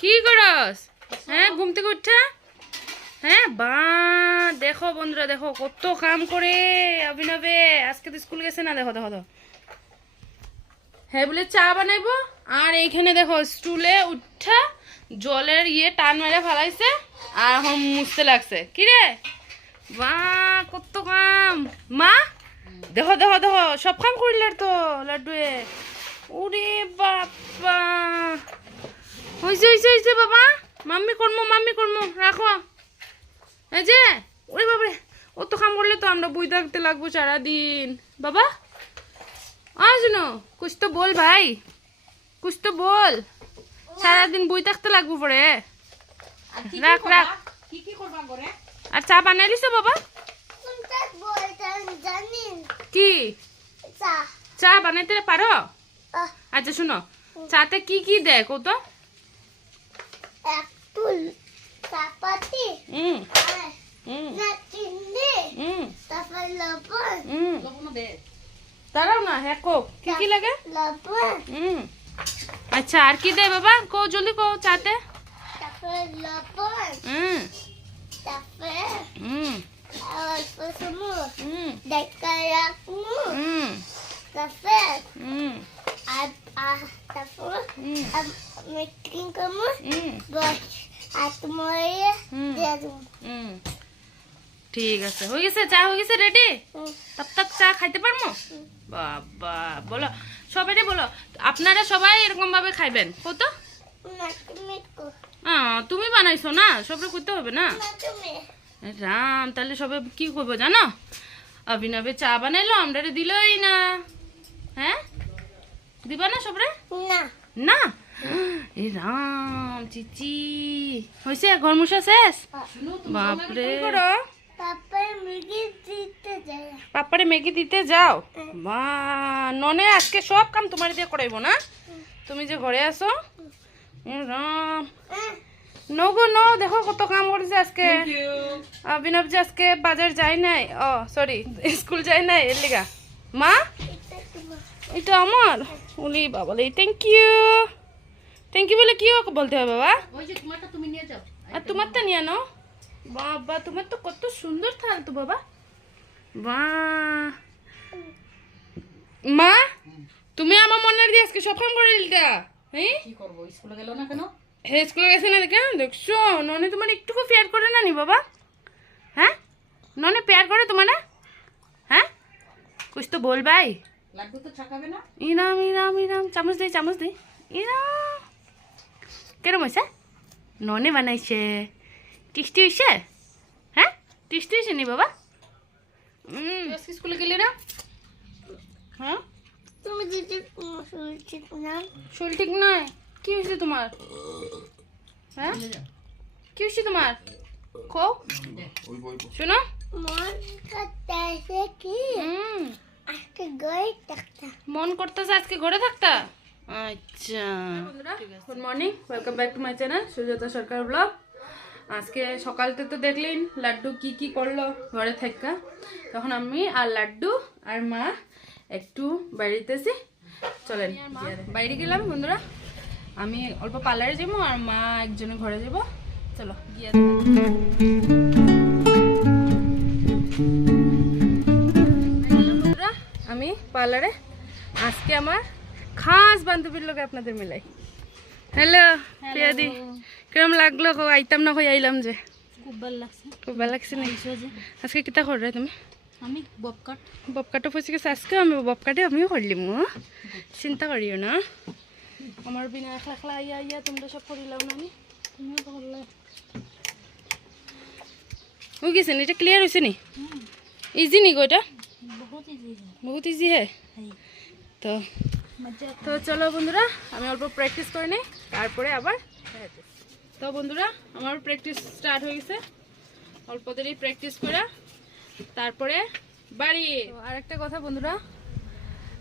কি করস? হ্যাঁ ঘুম থেকে উঠা। হ্যাঁ বা, দেখো বন্ধুরা, দেখো কত কাম করে অভিনবে। আজকে তো স্কুল গেছে না, দেখো দেখো দেখো। হ্যাঁ বলে চা বানাইবো। আর এইখানে দেখো, স্টুলে উঠা, জলের ইয়ে টান মেরে ফেলাইছে, আর এখন মুছতে লাগছে। কি রে? বা, কত কাম। মা, দেখো দেখো দেখো, সব কাম করিল তো লাড্ডুয়ে ওরে বাবা হয়েছে হয়েছে হয়েছে বাবা। মাম্মি করমো মাম্মি করমো রাখো। এই যে ওরে বাবারে ও তো কাম করলে তো আমরা বই থাকতে লাগবো সারাদিন। বাবা আজ নো কুছ তো বল ভাই কুছ তো বল। সারাদিন বই থাকতে লাগবো পরে। রাখ রাখ। কি কি করবা করে আর চা বানাইলিস বাবা? কোনটা বলতেন জানেন কি? চা। চা বানাইতে পারো? আচ্ছা শুনো। চাতে কি কি দেয় কত একটু চাপাতি হুম আর হুম না চিনি হুম তারপর লবণ হুম লবণ দে তারাও না হ্যাঁ কো কি কি লাগে লবণ হুম আচ্ছা আর কি দেয় বাবা কো জলদি কো চাতে তারপর লবণ হুম তারপরে হুম অল্প সময় হুম দেখা রাখব হুম তারপর হুম আর ঠিক আছে। হয়ে গেছে? চা হয়ে গেছে রেডি তব তক চা খাইতে পারব? বাবা বলো। সবাই বলো আপনারা সবাই এরকম ভাবে খাইবেন কত? তুমি বানাইছো না? সবরে করতে হবে না? রাম তাহলে সবে কি করব জানো? অভিনবে চা বানাইলো আমরা দিলই না। হ্যাঁ? দিবা না সবরে? না। না? এ রাম চিচি। হয়েছে ঘর মুসা শেষ? শুনো বাপরে করো পাপারে ম্যাগি দিতে যাও। মা ননে আজকে সব কাম তোমার দিয়ে করাইবো না? তুমি যে ঘরে আসো রাম নগো ন দেখো কত কাম করেছে আজকে। অভিনব যে আজকে বাজার যায় নাই। ও সরি স্কুল যায় নাই এর লিগা মা? এটা আমার? উলি বাবালে থ্যাংক ইউ থ্যাংক ইউ বলে কি বলতে হবে বাবা? ওই যে তোমারটা তুমি নিয়ে যাও। আর তোমারটা নিয়ে নাও বাবা তোমার তো কত সুন্দর থাল তো বাবা। বা। মা তুমি আমার মনে দিয়ে আজকে সব কাম করে দিলটা হ্যাঁ? কি করব স্কুলে গেল না কেন? হে স্কুলে গেছে না দেখে দেখছ ননে তোমার একটুকু পেয়ার করে না নি বাবা? হ্যাঁ? ননে পেয়ার করে তোমার হ্যাঁ? কুছ তো বল ভাই। লাড্ডু তো ছাকাবে না? ইরাম ইরাম ইরাম। চামচ দে চামচ দে। ইরাম। কেরম হয়েছে ননে বানাইছে। টেস্টি হয়েছে হ্যাঁ? টেস্টি হয়েছে নি বাবা? স্কুলে গেলি না? হ্যাঁ? তুমি যদি ঠিক না শরীর ঠিক নয় কি হয়েছে তোমার? হ্যাঁ? কি হয়েছে তোমার? খো শোনো। মন করতেছে কি? হুম আজকে গই থাকতাম। মন করতেছে আজকে ঘরে থাকতা? আচ্ছা good morning welcome back to my channel Sujata Sarkar blog আজকে সকালতে তো দেখলেন লাড্ডু কি কি করল ঘরে থাকা তখন আমি আর লাড্ডু আর মা একটু বাইরেতেছি চলেন বাইরে গেলাম বন্ধুরা আমি অল্প পার্লারে যাব আর মা একজনের ঘরে যাব। চলো গিয়ে আমি পার্লারে। আজকে আমার খাস বান্ধবীর লোক আপনাদের মিলাই। হ্যালো প্রিয়াদি কিরম লাগল কো? আইতাম না কই আইলাম যে। খুব ভালো লাগছে। খুব ভালো লাগছে না? আজকে কিতা করবে তুমি? আমি ববকাট বব কাটো গেছে আজকেও আমি বব কাটে আমিও করলিম চিন্তা করিও না। আমার বিনা একলা একলা আইয়া আইয়া তোমরা সব করিলাম না আমি তুমিও তো করলে হয়ে গেছে এটা ক্লিয়ার হয়েছে নি? ইজি নি গো এটা? ইজি হ্যাঁ তো তো চলো বন্ধুরা আমি অল্প প্র্যাকটিস করে নিই তারপরে আবার তো বন্ধুরা আমার প্র্যাকটিস স্টার্ট হয়ে গেছে। অল্প দেরি প্র্যাকটিস করে। তারপরে বাড়ি। আর একটা কথা বন্ধুরা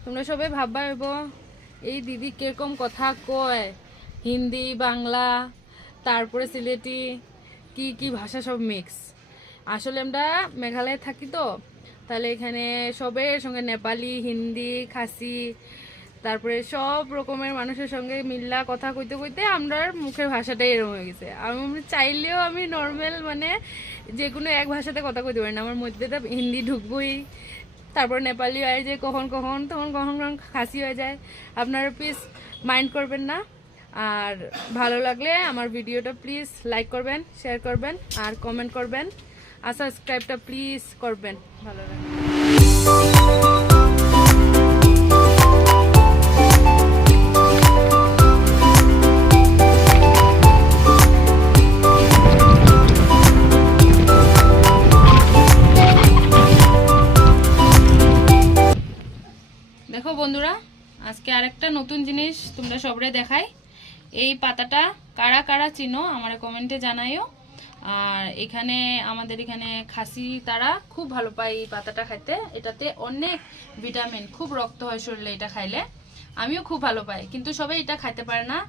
তোমরা সবাই ভাববা হইব এই দিদি কীরকম কথা কয়? হিন্দি বাংলা তারপরে সিলেটি কি কি ভাষা সব মিক্স আসলে আমরা মেঘালয়ে থাকি তো তাহলে এখানে সবের সঙ্গে নেপালি, হিন্দি, খাসি, তারপরে সব রকমের মানুষের সঙ্গে মিল্লা কথা কইতে কইতে আমরা মুখের ভাষাটাই এরকম হয়ে গেছে। আমি চাইলেও আমি নর্মাল মানে যে কোনো এক ভাষাতে কথা কইতে পারি না। আমার মধ্যে তো হিন্দি ঢুকবই, তারপর নেপালি হয় যে কখন কখন, তখন কখন কখন খাসি হয়ে যায়। আপনারা প্লিজ মাইন্ড করবেন না। আর ভালো লাগলে আমার ভিডিওটা প্লিজ লাইক করবেন শেয়ার করবেন, আর কমেন্ট করবেন। আর সাবস্ক্রাইবটা প্লিজ করবেন। ভালো দেখো বন্ধুরা, আজকে আরেকটা নতুন জিনিস তোমরা সবরে দেখাই। এই পাতাটা কারা কারা চিনো আমার কমেন্টে জানাইও। আর এখানে আমাদের এখানে খাসি তারা খুব ভালো পায় এই পাতাটা খাইতে। এটাতে অনেক ভিটামিন, খুব রক্ত হয় শরীরে এটা খাইলে। আমিও খুব ভালো পাই, কিন্তু সবাই এটা খাইতে পারে না,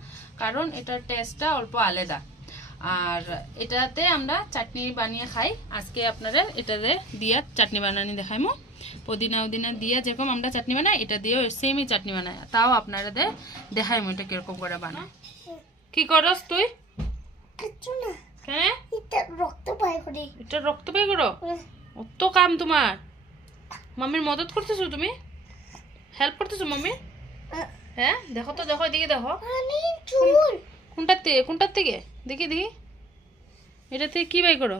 কারণ এটার টেস্টটা অল্প আলাদা। আর এটাতে আমরা চাটনি বানিয়ে খাই। আজকে আপনাদের এটাতে দিয়া চাটনি বানানি দেখাইমো। পুদিনা উদিনা দিয়ে যেরকম আমরা চাটনি বানাই, এটা দিয়েও সেমই চাটনি বানাই। তাও আপনাদের দেখাইমো এটা কীরকম করে বানায়। কি করস তুই? না? হ্যাঁ এটা রক্ত পায় করে এটা রক্ত পাই করো অত কাম তোমার। মাম্মির মদত করতেছো তুমি? হেল্প করতেছো মাম্মি হ্যাঁ? দেখো তো দেখো এদিকে দেখো। কোনটার থেকে? কোনটার থেকে? দেখি দেখি। এটা থেকে কি বাই করো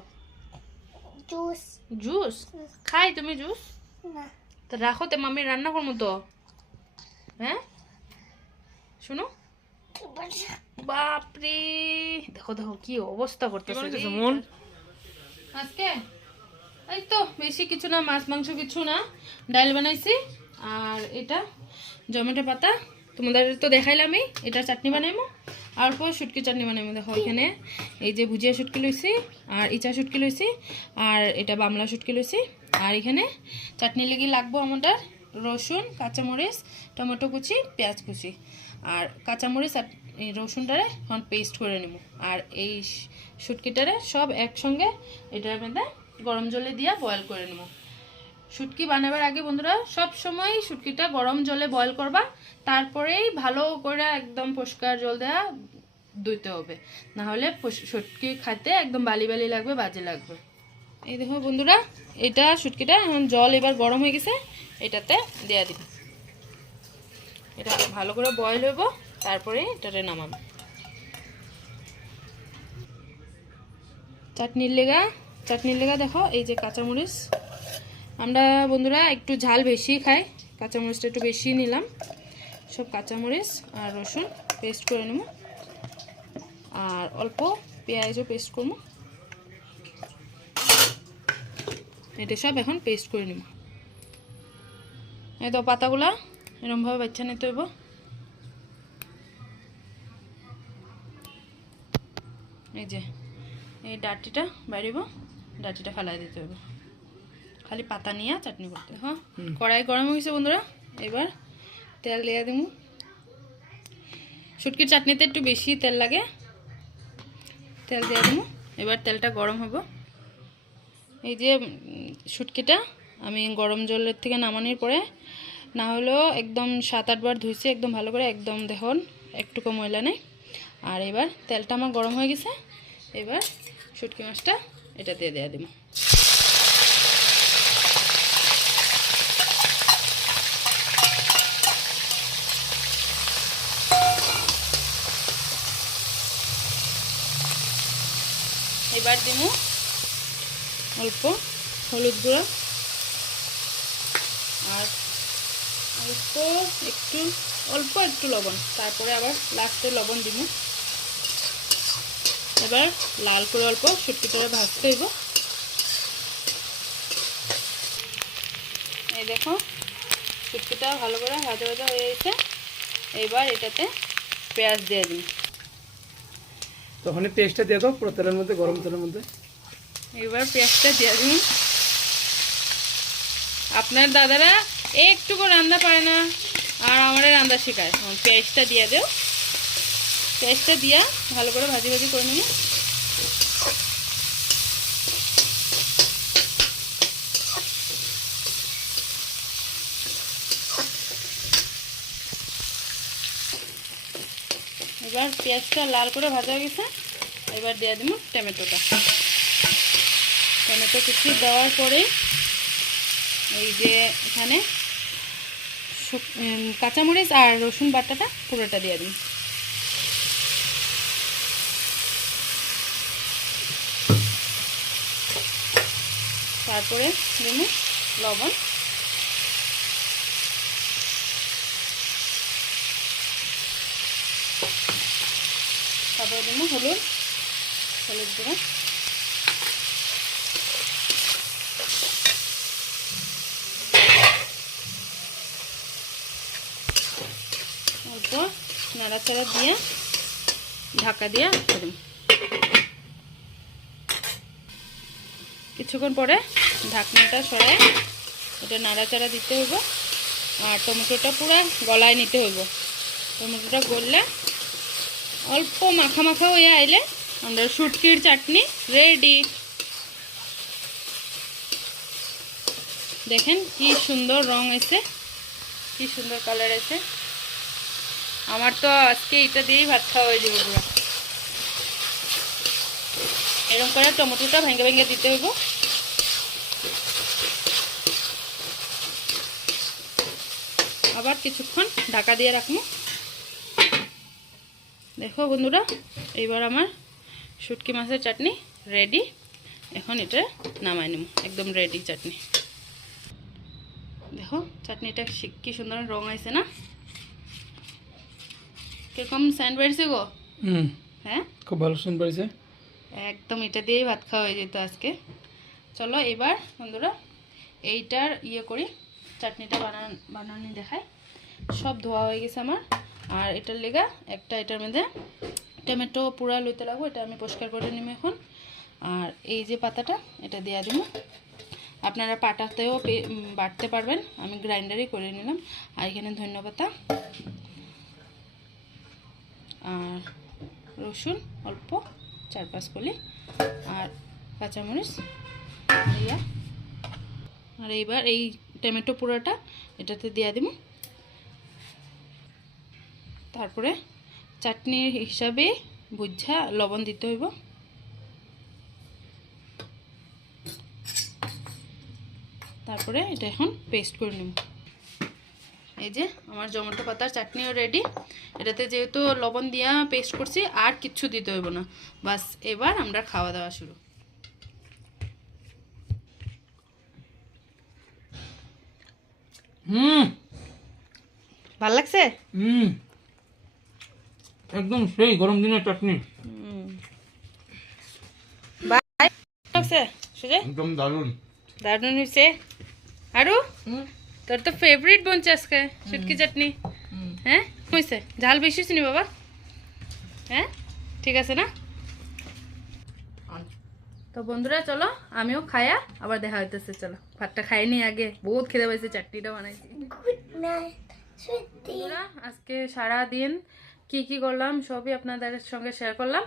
জুস? জুস খাই তুমি জুস? না। তা রাখো তে মাম্মি রান্না করব তো। হ্যাঁ? শুনো। বাপরে। দেখো দেখো কি অবস্থা করতেছে মন আজকে? এই তো বেশি কিছু না মাছ মাংস কিছু না। ডাল বানাইছি আর এটা জমেটো পাতা। তোমাদের তো দেখাইলামই এটা চাটনি বানাইমো আর অল্প শুটকি চাটনি বানাইমো দেখো এখানে। এই যে ভুজিয়া শুটকি লইছি আর ইচা শুটকি লইছি আর এটা বামলা শুটকি লইছি। আর এখানে চাটনি লেগে লাগবো আমাদের রসুন কাঁচামরিচ টমেটো কুচি পেঁয়াজ কুচি। আর কাঁচামরিচ আর রসুনটারে এখন পেস্ট করে নেব। আর এই শুটকিটারে সব একসঙ্গে এটার মধ্যে গরম জলে দিয়ে বয়েল করে নেব। শুটকি বানাবার আগে বন্ধুরা সব সময় শুটকিটা গরম জলে বয়েল করবা, তারপরেই ভালো করে একদম পরিষ্কার জল দেওয়া ধুইতে হবে। না হলে শুটকি খাইতে একদম বালি বালি লাগবে, বাজে লাগবে। এই দেখো বন্ধুরা, এটা শুটকিটা এখন জল এবার গরম হয়ে গেছে, এটাতে দেয়া দিবে। এটা ভালো করে বয়েল হইব, তারপরে এটাতে নামাবো। চাটনির লেগা চাটনির লেগা দেখো, এই যে কাঁচামরিচ। আমরা বন্ধুরা একটু ঝাল বেশি খাই, কাঁচামরিচটা একটু বেশি নিলাম। সব কাঁচামরিচ আর রসুন পেস্ট করে নেব। আর অল্প পেঁয়াজও পেস্ট করব। এটা সব এখন পেস্ট করে নেব। এই তো পাতাগুলা এরমভাবে বাচ্চা নিতে হইব। এই যে এই ডাটিটা বাইরিব ডাটিটা ফেলাই দিতে হবে খালি পাতা নিয়ে চাটনি করতে হ্যাঁ? কড়াই গরম হয়ে গেছে বন্ধুরা এবার তেল দিয়ে দিব। শুটকির চাটনিতে একটু বেশি তেল লাগে। তেল দিয়ে দিব এবার তেলটা গরম হবে এই যে শুটকিটা আমি গরম জলের থেকে নামানোর পরে না হলেও একদম সাত আটবার ধুইছি, একদম ভালো করে, একদম দেখুন একটুকু ময়লা নেই। আর এবার তেলটা আমার গরম হয়ে গেছে, এবার শুটকি মাছটা এটা দিয়ে দেওয়া দিব। এবার দিব অল্প হলুদ গুঁড়ো আর অল্প একটু অল্প একটু লবণ। তারপরে আবার লাস্টে লবণ দিব। এবার লাল করে অল্প শুটকিটা ভাজতে হইব এই দেখো শুটকিটা ভালো করে ভাজা ভাজা হয়ে গেছে। এবার এটাতে পেঁয়াজ দিয়ে দিই তখন পেস্টটা দিয়ে দাও পুরো তেলের মধ্যে গরম তেলের মধ্যে। এবার পেঁয়াজটা দিয়ে দিন আপনার দাদারা একটুকু রান্না পারে না, আর আমারে রান্না শেখায়। পেঁয়াজটা দিয়ে দেও। পেঁয়াজটা দিয়া ভালো করে ভাজি ভাজি করে নিয়ে। এবার পেঁয়াজটা লাল করে ভাজা হয়ে গেছে। এবার দিয়ে দিব টমেটোটা। টমেটো কুচি দেওয়ার পরে এই যে এখানে কাঁচামরিচ আর রসুন বাটাটা পুরোটা দিয়ে দিন। তারপরে দেবো লবণ। তারপরে দেবো হলুদ হলুদ গুঁড়ো অল্প নাড়াচাড়া দিয়ে ঢাকা দিয়ে রেখে কিছুক্ষণ পরে ঢাকনাটা সরাই এটা নাড়াচাড়া দিতে হইব আর টমেটোটা পুরো গলায় নিতে হইব। টমেটোটা গললে অল্প মাখা মাখা হয়ে আইলে আমরা শুটকির চাটনি রেডি। দেখেন কি সুন্দর রং এসে, কি সুন্দর কালার আছে আমার তো আজকে এটা দিয়েই ভাত খাওয়া হয়ে যাবে পুরো। এরকম করে টমেটোটা ভেঙে ভেঙে দিতে হইব। আবার কিছুক্ষণ ঢাকা দিয়ে রাখব। দেখো বন্ধুরা, এইবার আমার শুটকি মাছের চাটনি রেডি এখন এটা নামাই নেব, একদম রেডি চাটনি। দেখো, চাটনিটা কি সুন্দর রং আছে না? কীরকম স্যান্ড বেড়েছে গো? হুম। হ্যাঁ? খুব ভালো শুনতে পারিছে একদম এটা দিয়েই ভাত খাওয়া হয়ে যেত আজকে। চলো এবার বন্ধুরা এইটার ইয়ে করি চাটনিটা বানান বানানি দেখাই। সব ধোয়া হয়ে গেছে আমার। আর এটার লেগা একটা এটার মধ্যে টমেটো পুরা লইতে লাগবো এটা আমি পরিষ্কার করে নিব এখন। আর এই যে পাতাটা এটা দেওয়া দিব আপনারা পাটাতেও বাটতে পারবেন। আমি গ্রাইন্ডারই করে নিলাম। আর এখানে ধন্য পাতা আর রসুন, অল্প, চার পাঁচ কলি আর কাঁচামরিচ আর এইবার এই টমেটো পোড়াটা, এটাতে দিয়ে দিব। তারপরে চাটনির হিসাবে বুঝা লবণ দিতে হইব। তারপরে এটা এখন পেস্ট করে নেব। এই যে আমার জমাটো পাতার চাটনিও রেডি এটাতে যেহেতু লবণ দিয়া পেস্ট করছি আর কিচ্ছু দিতে হইব না। বাস এবার আমরা খাওয়া দাওয়া শুরু। হুম। ভালো লাগছে? হুম। একদম সেই গরম দিনের চাটনি। লাগছে সুজয়? একদম দারুণ। দারুণ হয়েছে আরু? তোর তো ফেভারিট বনছে আজকে শুটকি চাটনি। হ্যাঁ? হয়েছে ঝাল বেশি শুনি বাবা? হ্যাঁ? ঠিক আছে না? তো বন্ধুরা চলো আমিও খায়া আবার দেখা হইতেছে চলো। ভাতটা খাইনি আগে বহুত খেতে পাইছে চাটনিটা বানাইছি গুড নাইট সুইটি বন্ধুরা আজকে সারা দিন কি কি করলাম সবই আপনাদের সঙ্গে শেয়ার করলাম।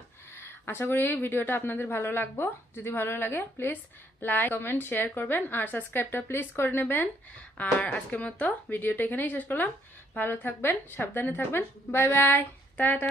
আশা করি ভিডিওটা আপনাদের ভালো লাগবো। যদি ভালো লাগে প্লিজ লাইক কমেন্ট শেয়ার করবেন আর সাবস্ক্রাইবটা প্লিজ করে নেবেন। আর আজকের মতো ভিডিওটা এখানেই শেষ করলাম। ভালো থাকবেন, সাবধানে থাকবেন। Bye bye tata.